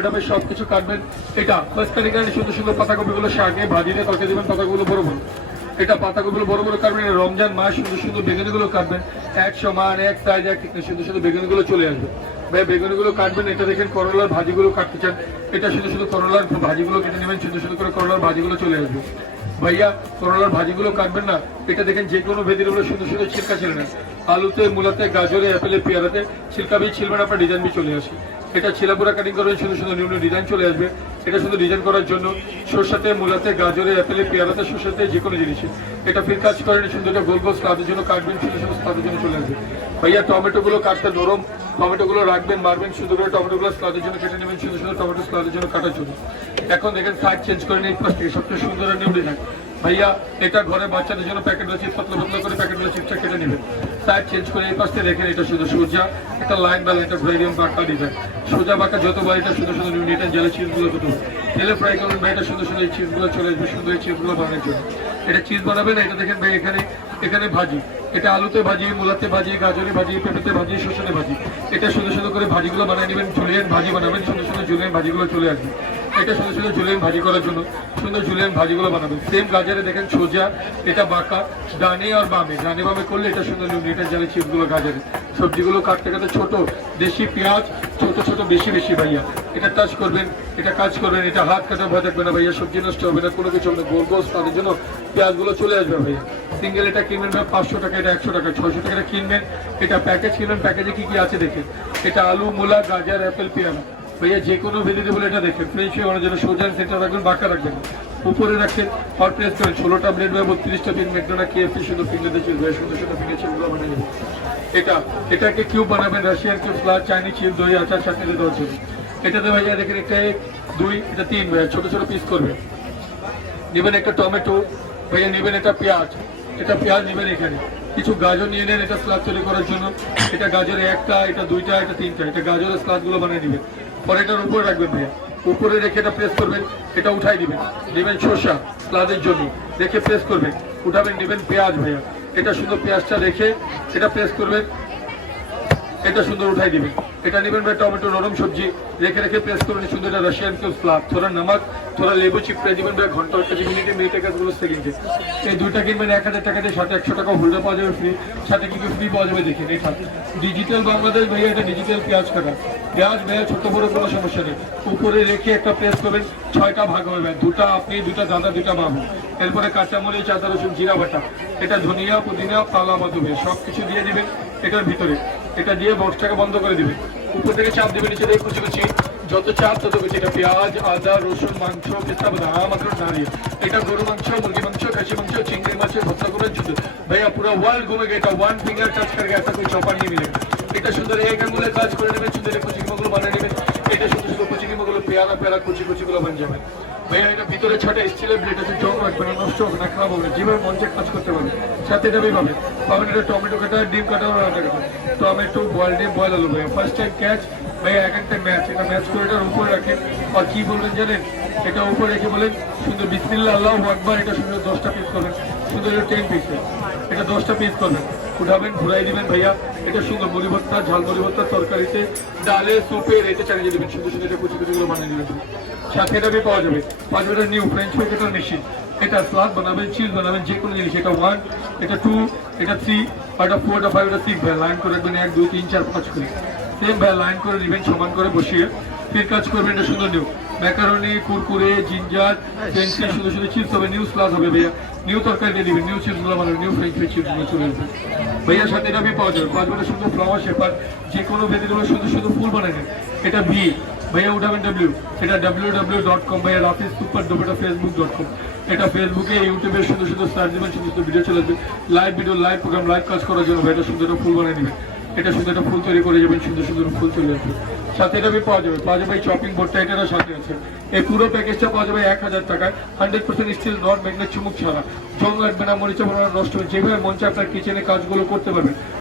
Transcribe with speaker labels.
Speaker 1: এটাবে সবকিছু কাটবেন। এটা ফার্স্ট সুন্দর সুন্দর পাতাকপিগুলো শাকে ভাজিতে তরকারি দেবেন পাতাগুলো বড় বড়। এটা বড় বড় কাটবেন রমজান মাস, সুন্দর সুন্দর বেগুনিগুলো কাটবেন। এক সমান এক সাইজ এক সুন্দর সুন্দর বেগুনিগুলো চলে আসবে। ভাই, বেগুনিগুলো কাটবেন, এটা দেখেন করলার ভাজিগুলো কাটতে চান। এটা শুধু শুধু করলার ভাজিগুলো কেটে নেবেন শুধু শুধু করে করলার ভাজিগুলো চলে আসবে। ভাইয়া, করলার ভাজিগুলো কাটবেন না, এটা দেখেন যে কোনো ভেজিটেবল সুন্দর সুন্দর ছিলকা ছেড়ে নেন আলুতে, মূলাতে, গাজরে অ্যাপেলে পেয়ারাতে ছিলকা বীজ ছিলবেন আপনার ডিজাইন বি চলে আসে। এটা ছিলাপুরা কাটিং করবেন শুধু শুধু নিউ নিউ ডিজাইন চলে আসবে। এটা শুধু ডিজাইন করার জন্য সরষাতে, মূলাতে, গাজরে অ্যাপেলে পেয়ারাতে, সরষাতে যে কোনো জিনিসে। এটা ফির কাজ করেন সুন্দর গোল গোল স্লাদের জন্য কাটবেন শুধু শুধু স্লাদের জন্য চলে আসবে। ভাইয়া, টমেটোগুলো কাটতে নরম, টমেটোগুলো রাখবেন, মারবেন, সুন্দর করে টমেটোগুলো স্লাদের জন্য কেটে নেবেন, সুন্দর সুন্দর টমেটো স্লাদের জন্য কাটার জন্য। এখন দেখেন সাইজ চেঞ্জ করে নিন, সবচেয়ে সুন্দর নিউ ডিজাইন ভাইয়া, এটা ঘরে বাচ্চাদের জন্য প্যাকেট রয়েছে, পাতলা পাতলা করে প্যাকেট রয়েছে চিপসটা কেটে নেবেন সাইড চেঞ্জ করে এই পাশে দেখেন এটা শুধু সোজা একটা লাইন বা লাইনটা ঘুরে দিবেন বাঁকা ডিজাইন সোজা বাঁকা যতবার এটা সুন্দর সুন্দর নিউনিটেন জেলে চিপসগুলো দুটো। তেলে ফ্রাই করবেন ভাই, এটা সুন্দর সুন্দর এই চিপসগুলো চলে আসবে সুন্দর এই চিপসগুলো বানানোর জন্য। এটা চিজ বানাবেন, এটা দেখেন ভাই, এখানে এখানে ভাজি। এটা আলুতে ভাজি, মূলাতে ভাজি, গাজরে ভাজি, পেঁপেতে ভাজি শসনে ভাজি। এটা সুন্দর সুন্দর করে ভাজিগুলো বানিয়ে নেবেন জুলিয়ান ভাজি বানাবেন সুন্দর সুন্দর জুলিয়ান ভাজিগুলো চলে আসবে। এটা সুন্দর সুন্দর জুলিয়ান ভাজি করার জন্য সুন্দর জুলিয়ান ভাজিগুলো বানাবেন। সেম গাজরে দেখেন সোজা, এটা বাঁকা, ডানে আর বামে। ডানে বামে করলে এটা সুন্দর নিউট্রিয়েন্ট জালে চিপগুলো গাজরে। সবজিগুলো কাটতে কাটতে ছোট, দেশি পেঁয়াজ, ছোট ছোট, বেশি বেশি ভাইয়া। এটা টাচ করবেন, এটা কাজ করবেন, এটা হাত কাটা ভয় থাকবে না ভাইয়া, সবজি নষ্ট হবে না, কোনো কিছু হবে না। গোল গোল তাদের জন্য পেঁয়াজগুলো চলে আসবে ভাইয়া। সিঙ্গেল এটা কিনবেন ভাই পাঁচশো টাকা, এটা একশো টাকা, ছয়শো টাকা এটা কিনবেন। এটা প্যাকেজ কিনবেন প্যাকেজে কি কি আছে দেখেন? এটা আলু, মূলা, গাজর অ্যাপেল পেয়ারা। ভাইয়া যে কোনো ভেজিটেবল এটা দেখেন। ফ্রেঞ্চ ফ্রাই বানানোর জন্য সোজা সেন্টার রাখবেন বাঁকা রাখবেন। উপরে রাখছেন হট প্রেস করেন ষোলোটা ব্লেড ভাই বত্রিশটা পিন মেকডোনা কেএফসি শুধু ফিঙ্গার দিয়ে চিজ ভাই সুন্দর সুন্দর ফিঙ্গার চিপগুলো বানিয়ে নেবেন এটা এটাকে কিউব বানাবেন Russian cube plus Chinese chip দই আচার চাটনি দেওয়ার জন্য। এটাতে ভাইয়া দেখেন একটা এক, দুই এটা তিন ভাইয়া ছোট ছোট পিস করবেন নেবেন একটা টমেটো ভাইয়া নেবেন একটা পেঁয়াজ। এটা পেঁয়াজ নেবেন এখানে। কিছু গাজর নিয়ে নেন এটা স্লাদ তৈরি করার জন্য। এটা গাজরে একটা এটা দুইটা এটা তিনটা। এটা গাজরের স্লাদগুলো বানিয়ে নেবেন। পরে এটার উপরে রাখবেন ভাইয়া। উপরে রেখে এটা প্রেস করবেন, এটা উঠাই দিবেন। নেবেন শসা স্লাদের জন্য। রেখে প্রেস করবেন, উঠাবেন নেবেন পেঁয়াজ ভাইয়া। এটা সুন্দর পেঁয়াজটা রেখে এটা প্রেস করবেন, এটা সুন্দর উঠাই দিবেন। এটা নেবেন ভাই টমেটো, নরম সবজি। রেখে রেখে প্রেস করবেন সুন্দর এটা রাশিয়ান কেউ স্লাদ থোড়া নমক থোড়া লেবু চিপড়ে দিবেন ভাই, ঘণ্টা কাছে মিনিটে মিনিটে কাজগুলো সেকেন্ডে এই দুইটা কিনবেন, এক হাজার টাকা দিয়ে সাথে একশো টাকা হোল্ডার পাওয়া যাবে ফ্রি সাথে কি কি ফ্রি পাওয়া যাবে, দেখেন এটা। ডিজিটাল বাংলাদেশ ভাইয়া, এটা ডিজিটাল পেঁয়াজ কাটা। পেঁয়াজ ভাইয়া, ছোট বড় কোনো সমস্যা নেই। উপরে রেখে একটা প্রেস করবেন, ছয়টা ভাগ হবে দুটা আপনি, দুটা দাদা, দুটা বাবু এরপরে কাঁচামরিচ, আদা, রসুন, জিরা বাটা, এটা ধনিয়া, পুদিনা পালা মাধ্যমে সব কিছু দিয়ে দিবেন, এটার ভিতরে। এটা দিয়ে বক্সটাকে বন্ধ করে দিবেন। উপর থেকে চাপ দিবে নিচে কুচি কুচি যত চাপ, তত কুচি এটা পেঁয়াজ, আদা, রসুন, মাংস, পেস্তা, বাদাম মাত্র নারিয়েল এটা গরু মাংস, মুরগি মাংস, খাসি মাংস, চিংড়ি মাছের ভর্তা করে জুতো। ভাইয়া, পুরো ওয়ার্ল্ড ঘুমে গেছে এটা ওয়ান ফিঙ্গার টাচ করে গেছে কোই চপার নিয়ে মিলে এটা সুন্দর এক আঙ্গুলে কাজ করে নেবেন সুন্দর কুচি কিমাগুলো বানিয়ে নেবেন এটা সুন্দর সুন্দর কুচি কিমাগুলো পেয়ারা পেয়ারা কুচি কুচিগুলো বানিয়ে যাবেন ভাইয়া এটা ভিতরে ছটা স্টিলের ব্লেড আছে জং রাখবে না নষ্ট হবে না, খারাপ হবে যেভাবে মঞ্চে কাজ করতে পারবে। সাথে এটা পাবে পাবেন এটা টমেটো কাটা, ডিম কাটা টমেটো, বয়েল ডিম, বয়েল আলু ভাইয়া ফার্স্ট টাইম ক্যাচ ভাইয়া এক একটা ম্যাচ এটা ম্যাচ করে এটার উপরে রাখেন আর কি বলবেন জানেন? এটা উপরে রেখে বলেন, সুন্দর বিসমিল্লা আল্লাহ একবার এটা সুন্দর দশটা পিস করবেন। সুন্দর টেন পিস এটা দশটা পিস করবেন। উঠাবেন, ঘুরাই দিবেন ভাইয়া। এটা সুন্দর ভর্তা ঝাল ভর্তা তরকারিতে ডালে, সুপে রেটে চালিয়ে দিবেন। সুন্দর সুন্দর এটা কুচি কুচিগুলো বানিয়ে দিবেন। সাথে এটা পাওয়া যাবে। পাঁচ metre new French fry machine এটা স্লাদ বানাবেন চিজ বানাবেন, যে কোনো জিনিস। এটা ওয়ান এটা টু এটা থ্রি এটা ফোর এটা ফাইভ এটা সিক্স ভাই লাইন করে রাখবেন এক, দুই, তিন, চার, পাঁচ করে সেম ভাই লাইন করে নেবেন, সমান করে বসিয়ে। ফির কাজ করবেন, এটা সুন্দর new macaroni Kurkure ginger pencil সুন্দর সুন্দর চিপস হবে। নিউ স্লাদ হবে ভাইয়া। নিউ তরকারি দিয়ে দিবেন নিউ চিপসগুলো বানাবেন নিউ ফ্রেঞ্চ ফ্রাই চিপসগুলো চলে আসবে। ভাইয়া সাথে এটা পাওয়া যাবে। পাঁচ মিটার সুন্দর ফ্লাওয়ার শেপার যে কোনো ভেজিটেবল সুন্দর সুন্দর ফুল বানাবেন এটা ভি ভাইয়া উঠাবেন ডাব্লিউ এটা ডাব্লিউ ডাব্লিউ ডট কম ভাইয়া রাফিজ সুপার ডোব এটা ফেসবুক ডট কম এটা ফেসবুকে ইউটিউবে সুন্দর সুন্দর সার্চ দিবেন সুন্দর সুন্দর ভিডিও চলে আসবে। Live video live programme live কাজ করার জন্য ভাই এটা সুন্দর একটা ফুল বানিয়ে নেবেন। এটা সুন্দর একটা ফুল তৈরি করে যাবেন সুন্দর সুন্দর ফুল চলে আসবে। সাথে এটা পাওয়া যাবে পাওয়া যাবে চপিং বোর্ডটা এটারও সাথে আছে। এই পুরো প্যাকেজটা পাওয়া যাবে এক হাজার টাকায়। Hundred percent steel non magnet চুমুক ছাড়া। জং লাগবে না মরিচা নষ্ট যেভাবে মঞ্চে আপনার কিচেনে কাজগুলো করতে পারবেন।